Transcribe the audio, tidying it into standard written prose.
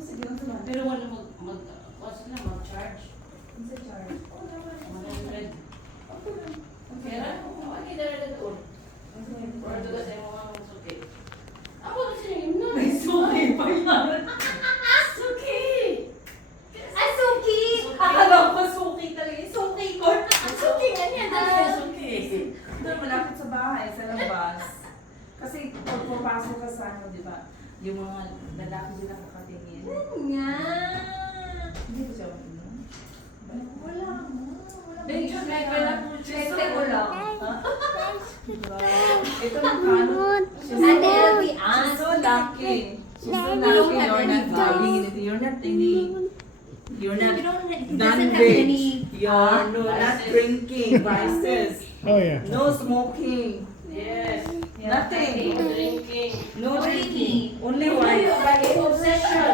Sige lang sila. Pero wala mag-charge. Ang sa charge. Oo naman. 100. Okay lang. Kaya okay na doon. Ang sa may- Or doon sa mga suki. Ako kasi yung no. May suki pa yan. Suki! Ay, suki! Akala ko suki talaga. Suki ko. Ang suki nga niya. Suki. Doon, malapit sa bahay, sa labas. Kasi pag pupasok ka sa ano, di ba? Yung mga lalaki sila kakatingin. Nga. Hindi ko siya uminom. Wala mo. Then, just like wala po siya. Pwede ko lang. Ito magkano? Ate Elby, She's so lucky. She's so You lucky. don't have You're any not buying it. You're not any. You're not You don't, it doesn't done have rich. any. You're no, not drinking. Vices. Oh yeah. No smoking. Yes. Nothing. No drinking. No Only drinking. tea. Only wine. Obsession.